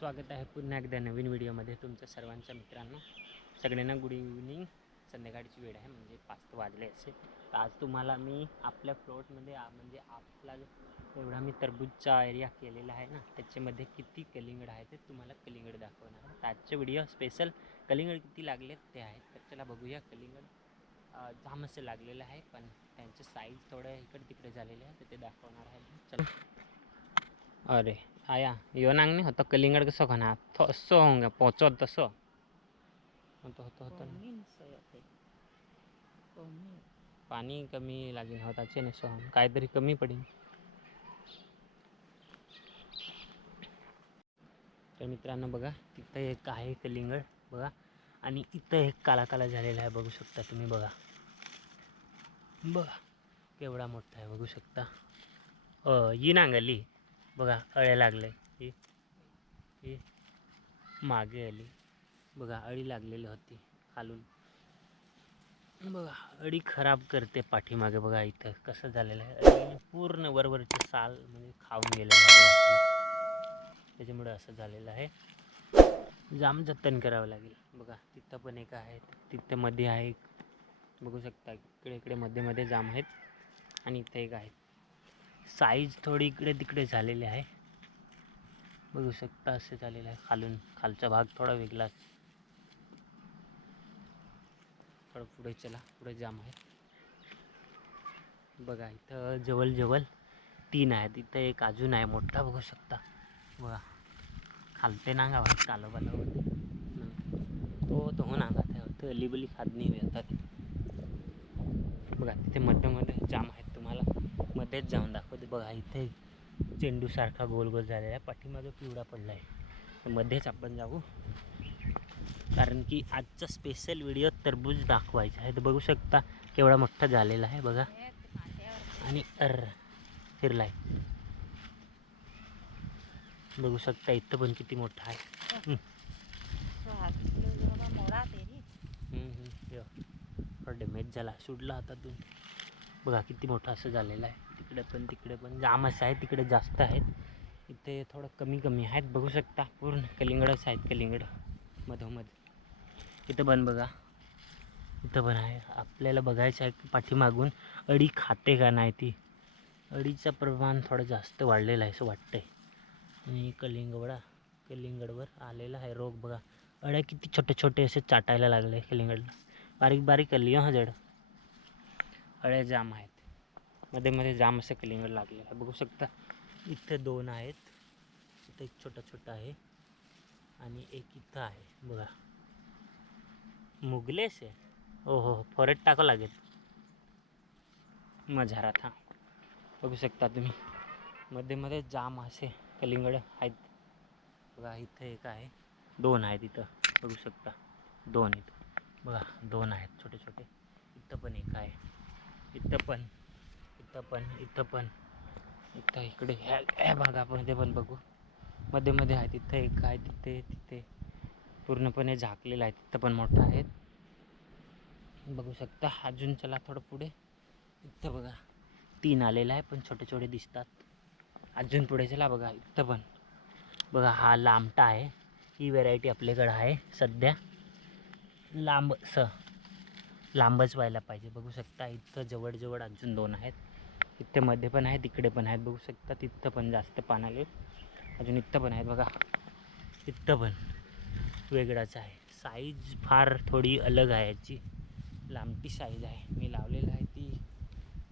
स्वागत आहे पुन्हा एकदा नवीन व्हिडिओमध्ये तुमच्या सर्वांच्या मित्रांनो. सगळ्यांना गुड इव्हनिंग. संध्याकाळची वेळ आहे म्हणजे 5 वाजले असे. तर आज तुम्हाला मी आपल्या प्लॉटमध्ये म्हणजे आपला एवढा मी टरबूजचा एरिया केलेला आहे ना, त्याच्यामध्ये किती कलिंगड आहे ते तुम्हाला कलिंगड दाखवणार आहे. तर आजचे व्हिडिओ स्पेशल कलिंगड किती लागलेत ते आहेत. तर चला बघूया. कलिंगड जाम असे लागलेलं आहे, पण त्यांचे साईज थोडं इकडे तिकडे झालेले आहे, तर ते दाखवणार आहे. चला. अरे आया यो नांगणी होतं कलिंगड कसं खाणार तसं होऊन पोचत तसं होतं पाणी कमी लागेल होताचे नाही सोहन काहीतरी कमी पडेल. तर मित्रांनो बघा, तिथं एक आहे कलिंगड बघा, आणि इथं एक काला काला झालेला आहे बघू शकता तुम्ही. बघा बघा केवढा मोठा आहे बघू शकता. ही नांगली बघा, अळे लागले. ही मागे आली बघा, अळी लागलेली होती खालून बघा. अळी खराब करते पाठीमागे बघा. इथं कसं झालेलं आहे, अळीने पूर्ण वरवरचे साल म्हणजे खाऊन गेलेलं आहे, त्याच्यामुळे असं झालेलं आहे. जाम जतन करावं लागेल. बघा तिथं पण एक आहे, तिथं मध्ये आहे एक बघू शकता. इकडे इकडे मध्ये मध्ये जाम आहेत, आणि इथं एक आहे. साईज थोडी इकडे तिकडे झालेली आहे बघू शकता. असं झालेलं आहे. खालचा भाग थोडा वेगळाच. थोडं पुढे चला, पुढे जाम आहे बघा. इथं जवळ 3 आहेत. इथं एक अजून आहे मोठा बघू शकता. बघा खालते नांगा भाई कालो बाला होते तो नांगा होतं अलीबली खादनी येतात बघा. तिथे मध्ये जाम आहेत, तुम्हाला मध्येच जाऊन दाखवते बघा. इथे चेंडूसारखा गोल गोल झालेला आहे, पाठीमागे पिवळा पडला आहे. मध्येच आपण जाऊ, कारण की आजचा स्पेशल व्हिडिओ टरबूज दाखवायचा आहे. तर बघू शकता केवढा मोठा झालेला आहे बघा. आणि फिरलाय बघू शकता. इथं पण किती मोठा आहे. डॅमेज झाला, सुटला हातातून बघा. किती मोठा असं झालेलं आहे. तिकडे पण जाम असं आहे. तिकडे जास्त आहेत, इथे थोडं कमी आहेत बघू शकता. पूर्ण कलिंगडच आहेत. कलिंगड मधोमध इथं पण बघा. इथं पण आहे. आपल्याला बघायचं आहे की पाठीमागून अळी खाते का नाही. ती अळीचं प्रमाण थोडं जास्त वाढलेलं आहे असं वाटतंय. आणि कलिंगडवर आलेला आहे रोग बघा. अळ्या किती छोटे छोटे असे चाटायला लागले कलिंगडला. बारीक बारीक आली हा जड. अळ्या जाम आहेत. मध्ये मध्ये जाम असं कलिंगड लागलेलं आहे बघू शकता. इथं 2 आहेत. इथं एक छोटा आहे, आणि एक इथं आहे बघा. मुगलेस आहे. हो फॉरेट टाकावं लागेल मझारात. हा बघू शकता तुम्ही. मध्ये मध्ये जाम असे कलिंगड आहेत बघा. इथं एक आहे, 2 आहेत इथं बघू शकता. 2 इथं बघा, 2 आहेत छोटे छोटे. इथं पण एक आहे. इथं पण इकडे ह्या भागामध्ये पण बघू. मध्ये मध्ये आहे. तिथं एक आहे. तिथे पूर्णपणे झाकलेलं आहे. तिथं पण मोठं आहे बघू शकता. अजून चला थोडं पुढे. इथं बघा 3 आलेलं आहे, पण छोटे छोटे दिसतात. अजून पुढे चला बघा. इथं पण बघा, हा लांबटा आहे. ही व्हेरायटी आपल्याकडं आहे सध्या. लांबच व्हायला पाहिजे बघू शकता. इथं जवळ अजून 2 आहेत. इथे मध्ये पण आहेत, इकडे पण आहेत बघू शकता. तिथं पण जास्त पान आले. अजून इथं पण आहेत बघा. इथं पण वेगळाच आहे. साईज फार थोडी अलग आहे याची. लांबटी साईज आहे. मी लावलेलं आहे ती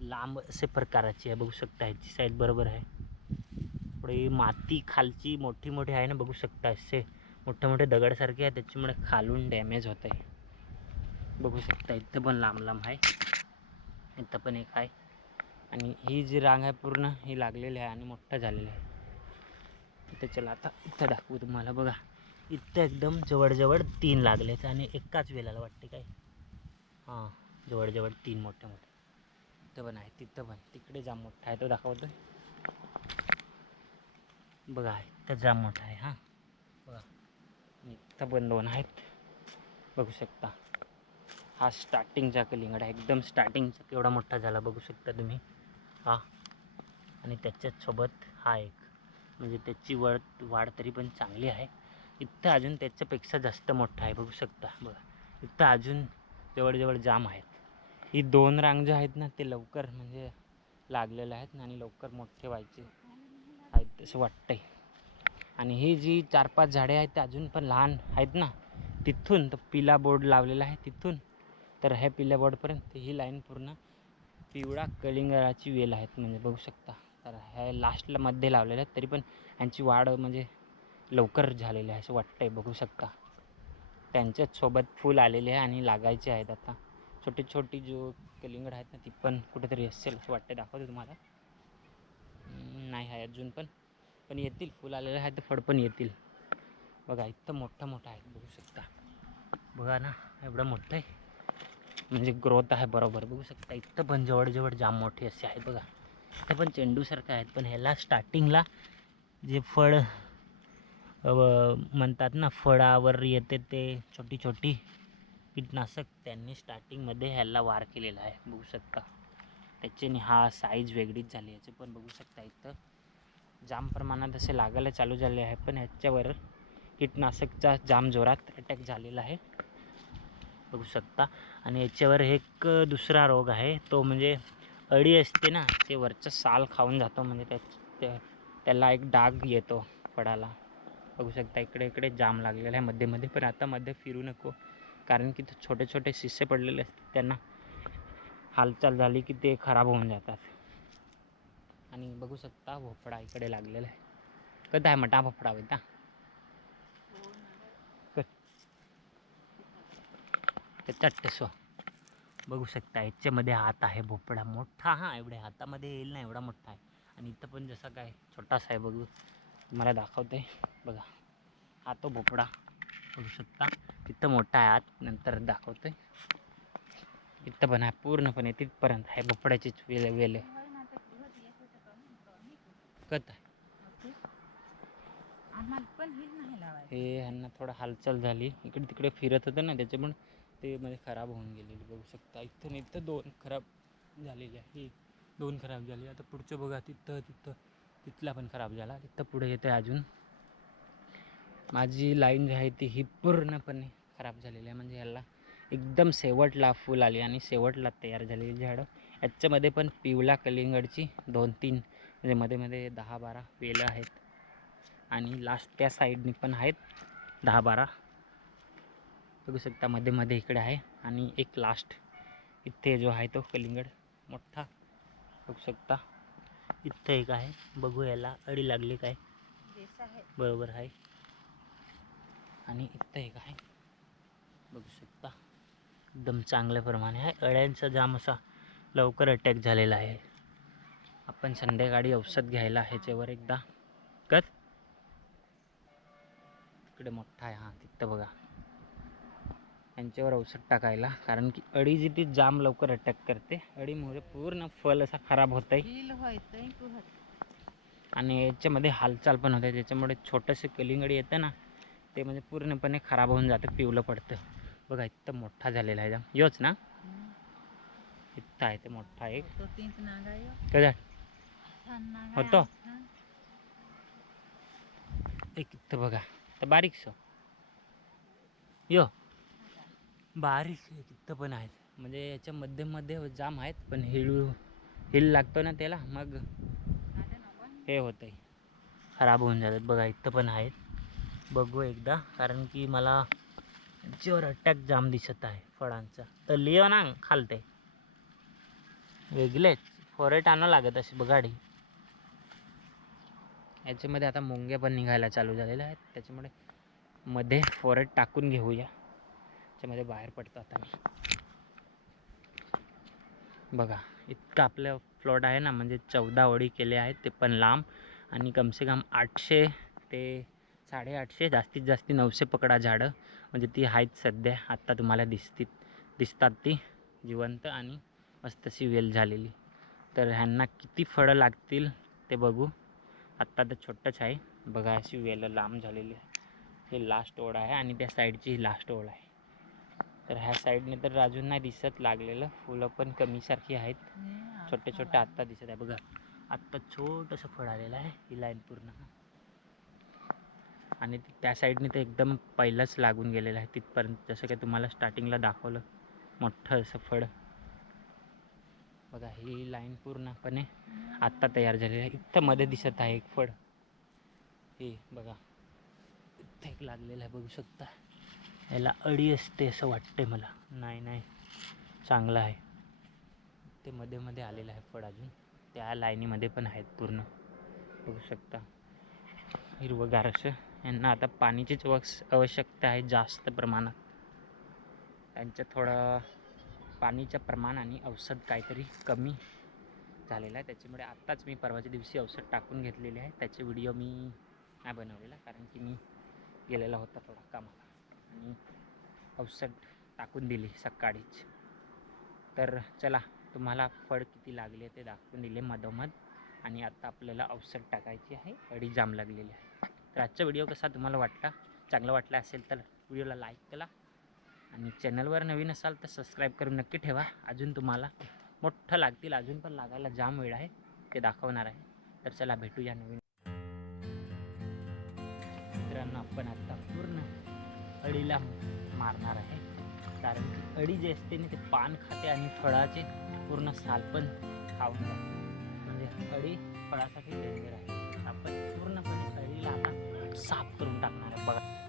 लांब असे प्रकाराची आहे बघू शकता. ह्याची साईज बरोबर आहे. थोडी माती खालची मोठी आहे ना बघू शकता. असे मोठे दगडसारखे आहे, त्याच्यामुळे खालून डॅमेज होत आहे बघू शकता. इथं पण लांब आहे. इथं पण एक आहे, आणि ही जी रांग आहे पूर्ण ही लागलेली आहे आणि मोठं झालेलं आहे. इथं चला आता इथं दाखवू तुम्हाला बघा. इथं एकदम जवळ 3 लागलेत, आणि एकाच वेळेला वाटते काय. हां जवळ 3 मोठे. इथं पण आहे. तिथं पण तिकडे जाम मोठा आहे, तो दाखवतो बघा. इथं जाम मोठा आहे. हां बघा. इथं पण 2 आहेत बघू शकता. हा स्टार्टिंगचा कलिंगड आहे, एकदम स्टार्टिंगचा. केवढा मोठा झाला बघू शकता तुम्ही. हा आणि त्याच्याच सोबत हा एक म्हणजे त्याची वाढ तरी पण चांगली आहे. इथं अजून त्याच्यापेक्षा जास्त मोठा आहे, बघू शकता. बघा इथं अजून जवळजवळ जाम आहेत. ही 2 रांग जे आहेत ना ते लवकर म्हणजे लागलेले आहेत ना आणि लवकर मोठे व्हायचे आहेत असं वाटतंय. आणि ही जी 4-5 झाडे आहेत ते अजून पण लहान आहेत ना, तिथून तर पिला बोर्ड लावलेला आहे तिथून तर ह्या पिल्या बोर्डपर्यंत ही लाईन पूर्ण पिवळा कलिंगडाची वेल आहेत. म्हणजे बघू शकता. तर ह्या लास्टला मध्ये लावलेल्या आहेत तरी पण ह्यांची वाढ म्हणजे लवकर झालेली आहे असं वाटतंय, बघू शकता. त्यांच्याच सोबत फूल आलेले आहे आणि लागायचे आहेत आता. छोटी छोटी जो कलिंगड आहेत ना ती पण कुठेतरी असेल असं वाटतं. दाखवतो तुम्हाला. नाही आहे अजून पण येतील. फुल आलेले आहे तर फळ पण येतील. बघा इतकं मोठं आहे, बघू शकता. बघा ना एवढं मोठं आहे म्हणजे ग्रोथ आहे बरोबर, बघू शकता. इथं पण जवळजवळ जाम मोठे असे आहेत बघा. इथं पण चेंडूसारखं आहेत पण ह्याला स्टार्टिंगला जे फळ म्हणतात ना फळावर येते ते छोटी छोटी कीटनाशक त्यांनी स्टार्टिंगमध्ये ह्याला वार केलेला आहे, बघू शकता. त्याच्याने हा साईज वेगळीच झाली. याचे पण बघू शकता इथं जाम प्रमाणात असे लागायला चालू झाले आहे पण ह्याच्यावर कीटनाशकचा जाम जोरात अटॅक झालेला आहे, बघू शकता. आणि याच्यावर एक दुसरा रोग आहे तो म्हणजे अळी असते ना ते वरचं साल खाऊन जातो म्हणजे त्याला एक डाग येतो फळाला, बघू शकता. इकडे इकडे जाम लागलेला आहे मध्ये मध्ये, पण आता मध्ये फिरू नको कारण की छोटे छोटे शिसे पडलेले असतात त्यांना हालचाल झाली की ते खराब होऊन जातात. आणि बघू शकता भोपळा इकडे लागलेला आहे. कधी आहे मोठा भोपळा बेटा? चट्टसो बघू शकता. याच्यामध्ये हात आहे भोपळा मोठा. हा एवढ्या हातामध्ये येईल ना एवढा मोठा आहे. आणि इथं पण जसा काय छोटासा आहे, बघू मला दाखवते. बघा हा तो भोपळा बघू शकता. तिथं मोठा आहे हात, नंतर दाखवते. इथं पण आहे पूर्णपणे तिथपर्यंत आहे भोपळ्याचीच वेल कत आहे. हे ह्यांना थोडं हालचाल झाली, इकडे तिकडे फिरत होतं ना त्याच्यामुळे ते मध्ये खराब होऊन गेलेली, बघू शकता. इथं 2 खराब झालेले आहे. 2 खराब झाले. आता पुढचं बघा तिथला पण खराब झाला. तिथं पुढे येते अजून. माझी लाईन जी आहे ती ही पूर्णपणे खराब झालेली आहे. म्हणजे ह्याला एकदम शेवटला फुल आली आणि शेवटला तयार झालेली झाडं. याच्यामध्ये पण पिवळा कलिंगडची 2-3 म्हणजे मध्ये मध्ये 10-12 वेलं आहेत. आणि लास्ट त्या साईडनी पण आहेत 10-12, बघू शकता. मध्ये मध्ये इकडे आहे आणि एक लास्ट इथे जो आहे तो कलिंगड मोठा, बघू शकता. इथं एक आहे, बघू याला अळी लागली काय, बरोबर आहे. आणि इथं एक आहे, बघू शकता. एकदम चांगल्या प्रमाणे आहे. अळ्यांचा जाम असा लवकर अटॅक झालेला आहे. आपण संध्याकाळी औषध घ्यायला ह्याच्यावर एकदा इकडे मोठा आहे. हां तिथं बघा यांच्यावर औषध टाकायला, कारण की अळी जी ती जाम लवकर अटॅक करते. अळीमुळे पूर्ण फल असा खराब होत आहे आणि याच्यामध्ये हालचाल पण होते. त्याच्यामुळे छोटंसं कलिंगड येतं ना ते म्हणजे पूर्णपणे खराब होऊन जातं, पिवलं पडतं. बघा इथं मोठा झालेला आहे जाम. योच ना इथं आहे ते मोठा एक कदा होतो एक इथं बघा तर बारीकसं यो बारीक इथं पण आहेत. म्हणजे याच्या मध्ये जाम आहेत पण हिल लागतो ना त्याला मग हे होतं आहे, खराब होऊन जातात. बघा इथं पण आहेत, बघू एकदा कारण की मला याच्यावर अटॅक जाम दिसत आहे फळांचा. तर लिओ ना खालते वेगळेच फॉरेट आणं लागत असे बघाडी. याच्यामध्ये आता मुंग्या पण निघायला चालू झालेल्या आहेत, त्याच्यामुळे मध्ये फॉरेट टाकून घेऊया. त्याच्यामध्ये बाहेर पडतात. आणि बघा इतकं आपलं प्लॉट आहे ना, म्हणजे 14 ओळी केले आहेत ते पण लांब. आणि कमसे कम 800 ते 850 जास्तीत जास्त 900 पकडा झाडं म्हणजे ती आहेत सध्या. आत्ता तुम्हाला दिसतात ती जिवंत आणि मस्त अशी वेल झालेली. तर ह्यांना किती फळं लागतील ते बघू. आत्ता तर छोटंच आहे बघा, अशी वेल लांब झालेली आहे. हे लास्ट ओळ आहे आणि त्या साईडची ही लास्ट ओळ आहे. तर ह्या साईडने तर अजून नाही दिसत लागलेलं, फुलं पण कमीसारखी आहेत, छोटे छोटे आत्ता दिसत आहे. बघा आत्ता छोटंसं फळ आलेलं आहे ही लाईन पूर्ण. आणि त्या साईडने ते एकदम पहिलंच लागून गेलेलं आहे तिथपर्यंत, जसं काही तुम्हाला स्टार्टिंगला दाखवलं मोठं असं फळ. बघा ही लाईन पूर्णपणे आत्ता तयार झालेली आहे. इथं मध्ये दिसत आहे एक फळ, हे बघा इथं एक लागलेलं आहे, बघू शकता. याला अळी असते असं वाटते मला, नाही नाही चांगलं आहे. ते मध्ये मध्ये आलेलं आहे फळ, अजून त्या लाईनीमध्ये पण आहेत पूर्ण, बघू शकता हिरवंगार असं. यांना आता पाण्याचीच आवश्यकता आहे जास्त प्रमाणात. त्यांचं थोडं पाणीचं प्रमाण आणि औषध काहीतरी कमी झालेलं आहे, त्याच्यामुळे आत्ताच मी परवाच्या दिवशी औषध टाकून घेतलेले आहे. त्याचे व्हिडिओ मी नाही बनवलेला, कारण की मी गेलेला होता थोडा कामाला आणि औषध टाकून दिली सकाळीच. तर चला, तुम्हाला फळ किती लागले ते दाखवून दिले मधोमध, आणि आता आपल्याला औषध टाकायची आहे, अळी जाम लागलेली आहे. तर आजचा व्हिडिओ कसा तुम्हाला वाटला, चांगला वाटला असेल तर व्हिडिओला लाईक करा, आणि चॅनलवर नवीन असाल तर सबस्क्राईब करून नक्की ठेवा. अजून तुम्हाला मोठं लागतील, अजून पण लागायला जाम वेळ आहे, ते दाखवणार आहे. तर चला भेटूया नवीन. मित्रांनो, आपण आता पूर्ण अळीला मारणार आहे, कारण की अळी जे असते ना ते पान खाते आणि फळाचे पूर्ण साल पण खाऊन जाते. म्हणजे अळी फळासाठी डेंजर आहे. आपण पूर्णपणे अळीला आता साफ करून टाकणार आहे बघा.